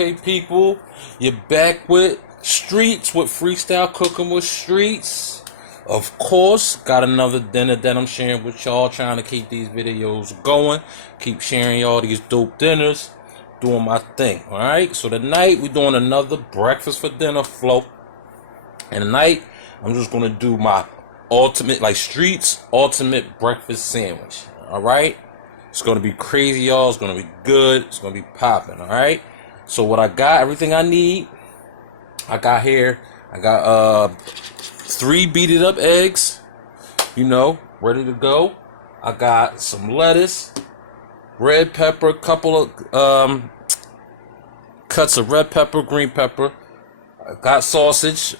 Okay, people, you're back with Streets, with Freestyle Cooking with Streets. Of course, got another dinner that I'm sharing with y'all, trying to keep these videos going, keep sharing y'all these dope dinners, doing my thing. Alright, so tonight we're doing another breakfast for dinner flow. And tonight, I'm just gonna do my ultimate, like Streets ultimate breakfast sandwich. Alright, it's gonna be crazy, y'all. It's gonna be good. It's gonna be popping. Alright, so what I got, everything I need, I got here. I got 3 beaten up eggs, ready to go. I got some lettuce, red pepper, couple of cuts of red pepper, green pepper. I got sausage.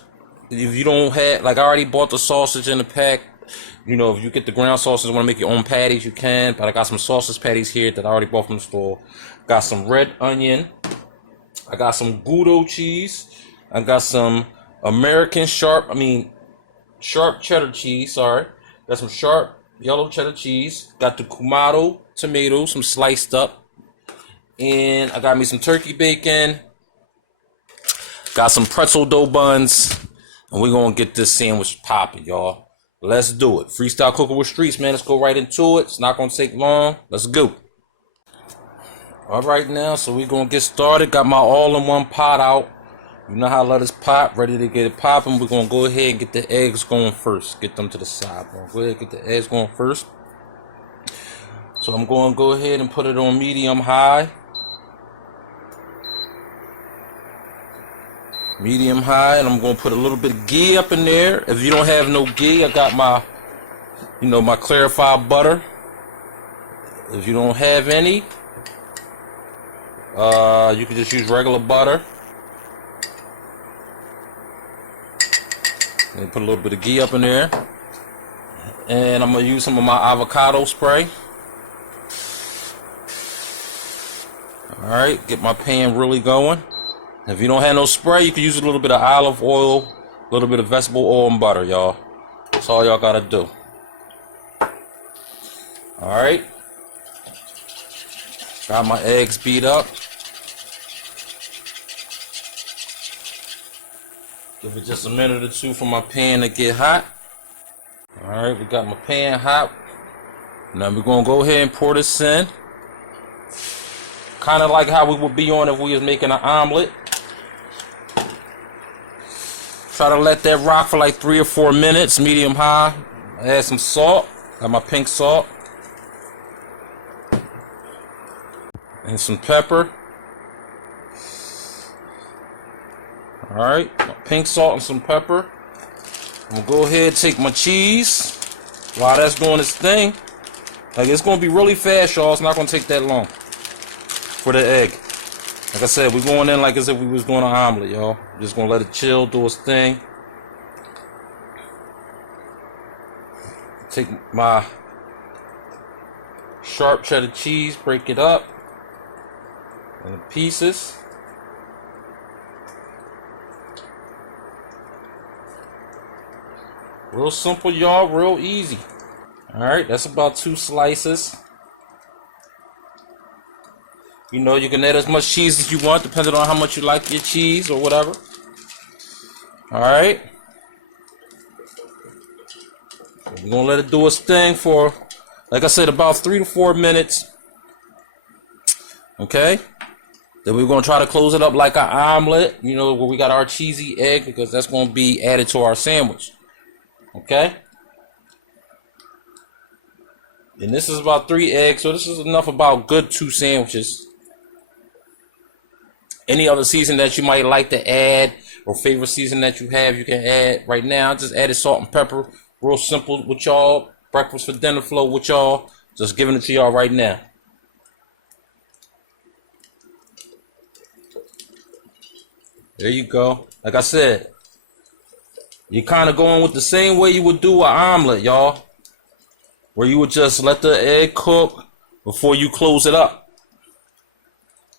If you don't have, like, I already bought the sausage in the pack. If you get the ground sausage, want to make your own patties, you can. But I got some sausage patties here that I already bought from the store. Got some red onion. I got some Gouda cheese. I got some American sharp cheddar cheese, sorry. Got some sharp yellow cheddar cheese. Got the Kumado tomatoes, some sliced up. And I got me some turkey bacon. Got some pretzel dough buns. And we're going to get this sandwich popping, y'all. Let's do it. Freestyle Cooking with Streets, man. Let's go right into it. It's not going to take long. Let's go. All right, now, so we're going to get started. Got my all-in-one pot out. You know how I let this pot, ready to get it popping. We're going to go ahead and get the eggs going first. Get them to the side. Go ahead and get the eggs going first. So I'm going to go ahead and put it on medium-high. Medium-high, and I'm going to put a little bit of ghee up in there. If you don't have no ghee, I got my, my clarified butter. If you don't have any, you can just use regular butter. And put a little bit of ghee up in there. And I'm going to use some of my avocado spray. Alright, get my pan really going. If you don't have no spray, you can use a little bit of olive oil, a little bit of vegetable oil and butter, y'all. That's all y'all gotta do. Alright. Got my eggs beat up. Give it just a minute or two for my pan to get hot. Alright, we got my pan hot. Now we're gonna go ahead and pour this in. Kind of like how we would be on if we was making an omelet. Try to let that rock for like 3 or 4 minutes, medium high. Add some salt. Got my pink salt. And some pepper. Alright, my pink salt and some pepper. I'm gonna go ahead and take my cheese while that's doing its thing. Like, it's gonna be really fast, y'all. It's not gonna take that long for the egg. Like I said, we're going in like as if we was doing an omelet, y'all. Just gonna let it chill, do its thing. Take my sharp cheddar cheese, break it up into pieces. Real simple, y'all, real easy. Alright, that's about 2 slices. You can add as much cheese as you want, depending on how much you like your cheese or whatever. Alright. We're going to let it do its thing for, like I said, about 3 to 4 minutes. Okay. Then we're going to try to close it up like an omelet, where we got our cheesy egg, because that's going to be added to our sandwich. Okay. And this is about 3 eggs, so this is enough about good 2 sandwiches. Any other season that you might like to add, or favorite season that you have, you can add right now. Just added salt and pepper. Real simple with y'all. Breakfast for dinner flow with y'all. Just giving it to y'all right now. There you go. Like I said, you're kind of going with the same way you would do an omelet, y'all. Where you would just let the egg cook before you close it up.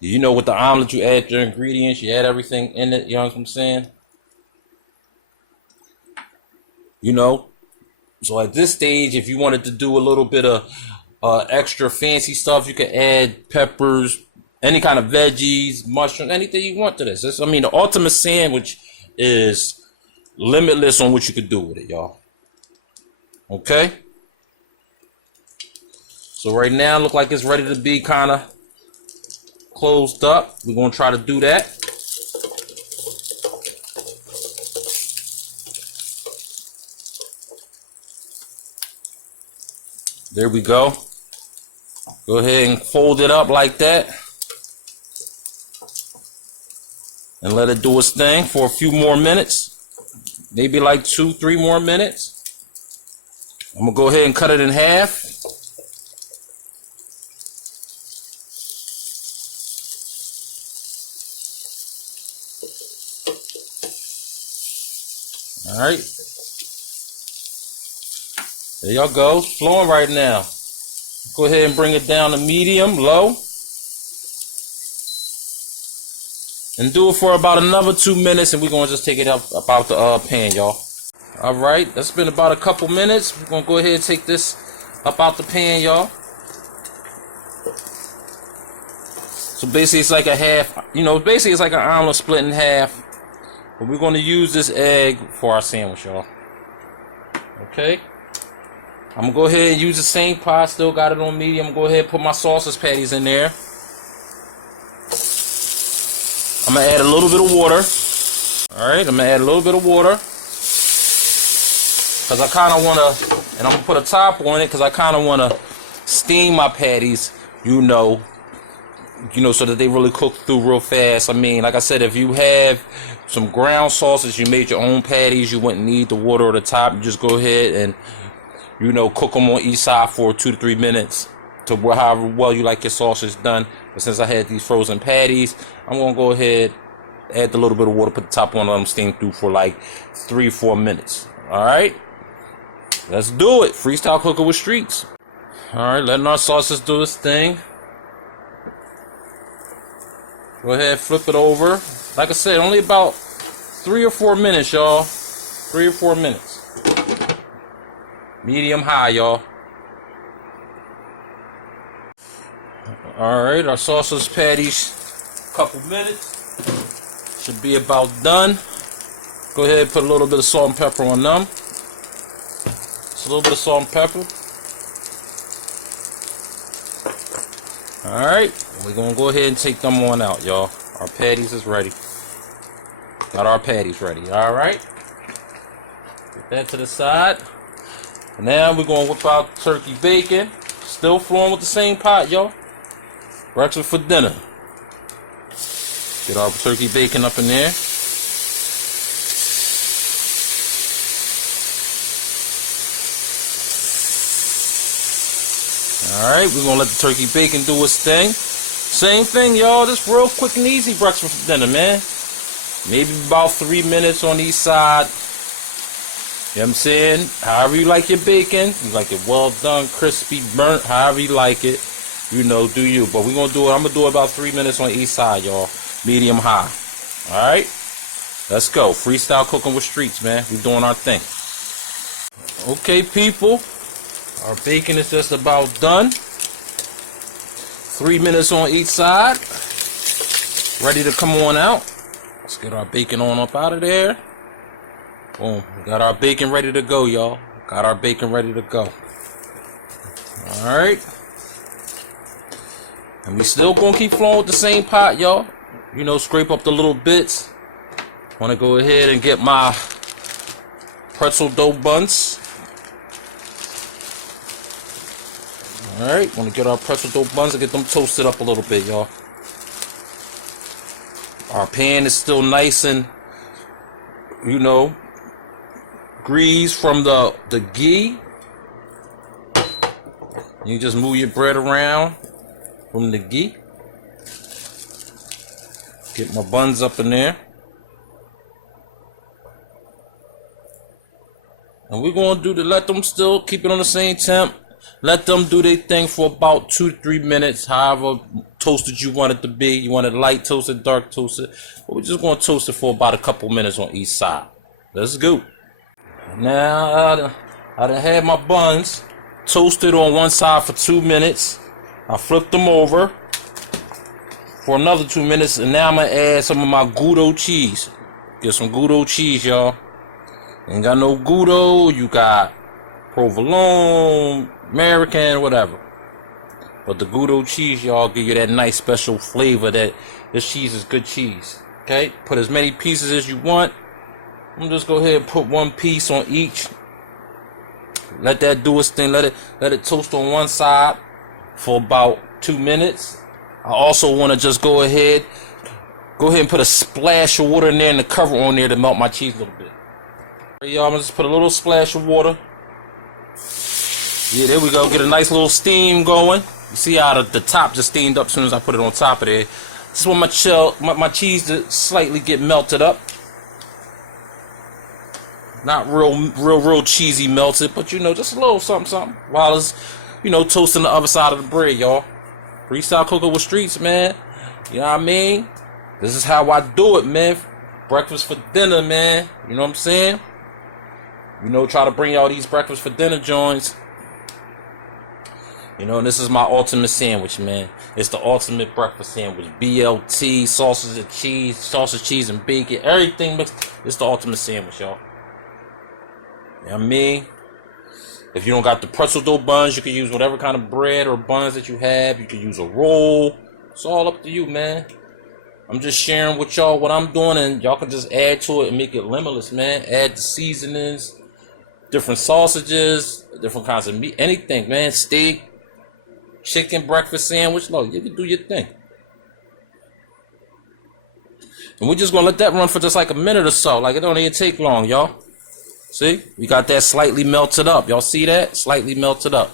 With the omelet, you add your ingredients, you add everything in it, you know what I'm saying? So at this stage, if you wanted to do a little bit of extra fancy stuff, you can add peppers, any kind of veggies, mushrooms, anything you want to this. I mean, the ultimate sandwich is limitless on what you could do with it, y'all. Okay? So right now, look like it's ready to be kind of closed up. We're going to try to do that. There we go. Go ahead and fold it up like that. And let it do its thing for a few more minutes. Maybe like 2-3 more minutes. I'm going to go ahead and cut it in half. All right. There y'all go. It's flowing right now. Go ahead and bring it down to medium, low. And do it for about another 2 minutes, and we're going to just take it up out the pan, y'all. All right. That's been about a couple minutes. We're going to go ahead and take this up out the pan, y'all. So basically, it's like a half, basically it's like an omelet split in half. But we're going to use this egg for our sandwich, y'all. Okay. I'm going to go ahead and use the same pot. Still got it on medium. I'm going to go ahead and put my sausage patties in there. I'm going to add a little bit of water. Alright, I'm going to add a little bit of water. Because I kind of want to, and I'm going to put a top on it because I kind of want to steam my patties, so that they really cook through real fast. I mean, like I said, if you have some ground sausage, you made your own patties, you wouldn't need the water or the top. You just go ahead and cook them on each side for 2 to 3 minutes to however well you like your sausage done. But since I had these frozen patties, I'm going to go ahead, add a little bit of water, put the top on, let them steam through for like 3-4 minutes. All right, let's do it. Freestyle cooking with Streetz. All right, letting our sausage do its thing. Go ahead, flip it over. Like I said, only about 3 or 4 minutes, y'all. 3 or 4 minutes. Medium high, y'all. Alright, our sausage patties, couple minutes. Should be about done. Go ahead and put a little bit of salt and pepper on them. Just a little bit of salt and pepper. Alright, we're going to go ahead and take them on out, y'all. Our patties is ready. Got our patties ready, alright? Put that to the side. Now we're going to whip out turkey bacon. Still flowing with the same pot, y'all. Breakfast for dinner. Get our turkey bacon up in there. Alright, we're going to let the turkey bacon do its thing. Same thing, y'all. Just real quick and easy breakfast for dinner, man. Maybe about 3 minutes on each side. You know what I'm saying? However you like your bacon. You like it well done, crispy, burnt, however you like it. Do you. But we're going to do it. I'm going to do it about 3 minutes on each side, y'all. Medium high. Alright? Let's go. Freestyle cooking with Streetz, man. We're doing our thing. Okay, people. Our bacon is just about done. 3 minutes on each side. Ready to come on out. Let's get our bacon on up out of there. Boom. We got our bacon ready to go, y'all. Got our bacon ready to go. Alright. And we still gonna keep flowing with the same pot, y'all. Scrape up the little bits. Wanna go ahead and get my pretzel dough buns. Alright, wanna get our pretzel dough buns and get them toasted up a little bit, y'all. Our pan is still nice and, grease from the ghee. You just move your bread around from the ghee. Get my buns up in there. And we're going to let them still keep it on the same temp. Let them do their thing for about 2 to 3 minutes, however toasted you want it to be. You want it light toasted, dark toasted. But we're just going to toast it for about a couple minutes on each side. Let's go. Now, I done had my buns toasted on one side for 2 minutes. I flipped them over. for another 2 minutes, and now I'm gonna add some of my Gouda cheese. Get some Gouda cheese, y'all. Ain't got no Gouda, you got provolone, American, whatever. But the Gouda cheese, y'all, give you that nice special flavor that this cheese is good cheese. Okay? Put as many pieces as you want. I'm just go ahead and put one piece on each. Let that do its thing. Let it toast on one side for about 2 minutes. I also want to just go ahead and put a splash of water in there and the cover on there to melt my cheese a little bit. Alright, y'all, I'm gonna just put a little splash of water. Yeah, there we go. Get a nice little steam going. You see how the top just steamed up as soon as I put it on top of there. This is when my cheese to slightly get melted up. Not real cheesy melted, but you know, just a little something. While it's, you know, toasting the other side of the bread, y'all. Freestyle cooking with Streetz, man. You know what I mean? This is how I do it, man. Breakfast for dinner, man. You know what I'm saying? You know, try to bring y'all these breakfast for dinner joints. You know, and this is my ultimate sandwich, man. It's the ultimate breakfast sandwich. BLT, sausage, cheese, and bacon. Everything mixed. It's the ultimate sandwich, y'all. You know what I mean? If you don't got the pretzel dough buns, you can use whatever kind of bread or buns that you have. You can use a roll. It's all up to you, man. I'm just sharing with y'all what I'm doing, and y'all can just add to it and make it limitless, man. Add the seasonings, different sausages, different kinds of meat, anything, man. Steak, chicken, breakfast sandwich. No, you can do your thing. And we're just going to let that run for just like a minute or so. Like, it don't even take long, y'all. See? We got that slightly melted up. Y'all see that? Slightly melted up.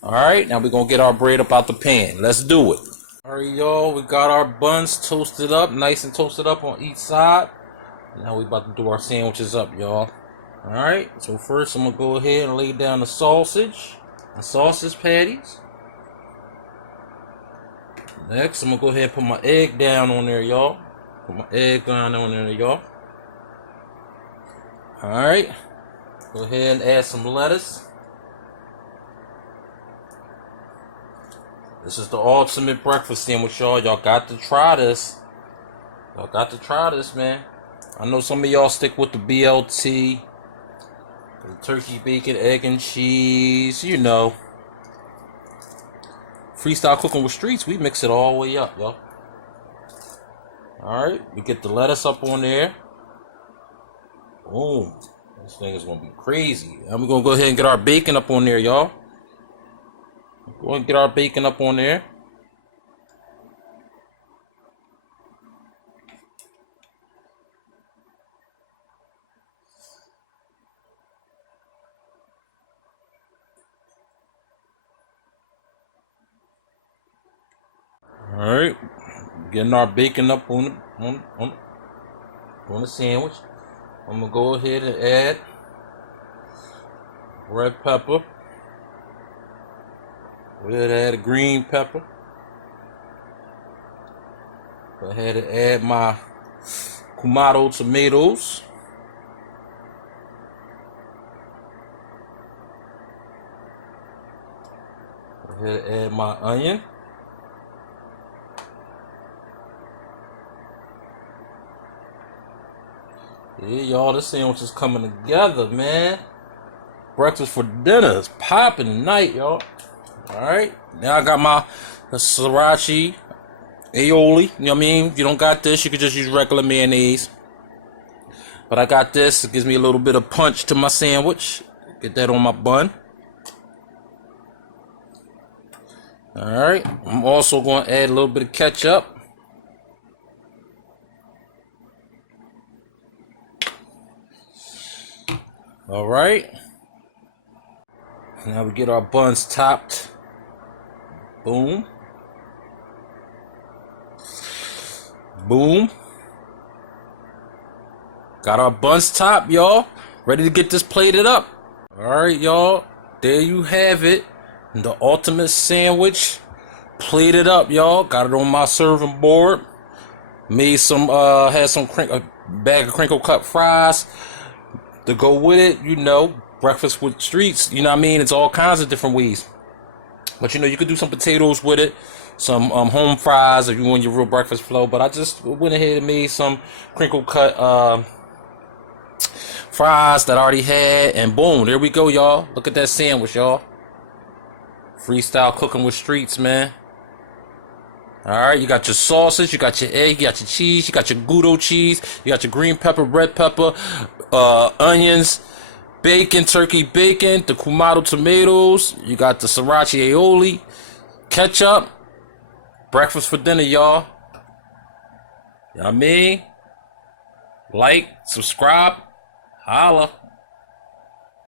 All right. Now we're going to get our bread up out the pan. Let's do it. All right, y'all. We got our buns toasted up. Nice and toasted up on each side. Now we about to do our sandwiches up, y'all. All right. So first, I'm going to go ahead and lay down the sausage. The sausage patties. Next, I'm going to go ahead and put my egg down on there, y'all. Put my egg down on there, y'all. Alright. Go ahead and add some lettuce. This is the ultimate breakfast sandwich, y'all. Y'all got to try this. Y'all got to try this, man. I know some of y'all stick with the BLT. The turkey, bacon, egg, and cheese. You know. Freestyle cooking with Streetz, we mix it all the way up, y'all. Alright, we get the lettuce up on there. Boom. This thing is going to be crazy. And we're going to go ahead and get our bacon up on there, y'all. Go and get our bacon up on there. All right, getting our bacon up on the sandwich. I'm gonna go ahead and add red pepper. Go ahead and add a green pepper. Go ahead and add my Kumado tomatoes. Go ahead and add my onion. Yeah, y'all, this sandwich is coming together, man. Breakfast for dinner is popping tonight, y'all. Alright, now I got my sriracha aioli. You know what I mean? If you don't got this, you could just use regular mayonnaise. But I got this. It gives me a little bit of punch to my sandwich. Get that on my bun. Alright, I'm also going to add a little bit of ketchup. Alright. Now we get our buns topped. Boom. Boom. Got our buns topped, y'all. Ready to get this plated up. Alright, y'all. There you have it. The ultimate sandwich. Plated up, y'all. Got it on my serving board. Made some, had some a bag of crinkle cut fries to go with it. You know, breakfast with Streetz. You know what I mean? It's all kinds of different ways. But you know, you could do some potatoes with it. home fries if you want your real breakfast flow. But I just went ahead and made some crinkle cut fries that I already had, and boom, there we go, y'all. Look at that sandwich, y'all. Freestyle cooking with Streetz, man. Alright, you got your sausage, you got your egg, you got your cheese, you got your Gouda cheese, you got your green pepper, red pepper, onions, bacon, turkey bacon, the Kumado tomatoes, you got the sriracha aioli, ketchup. Breakfast for dinner, y'all. You know what I mean? Like, subscribe, holla.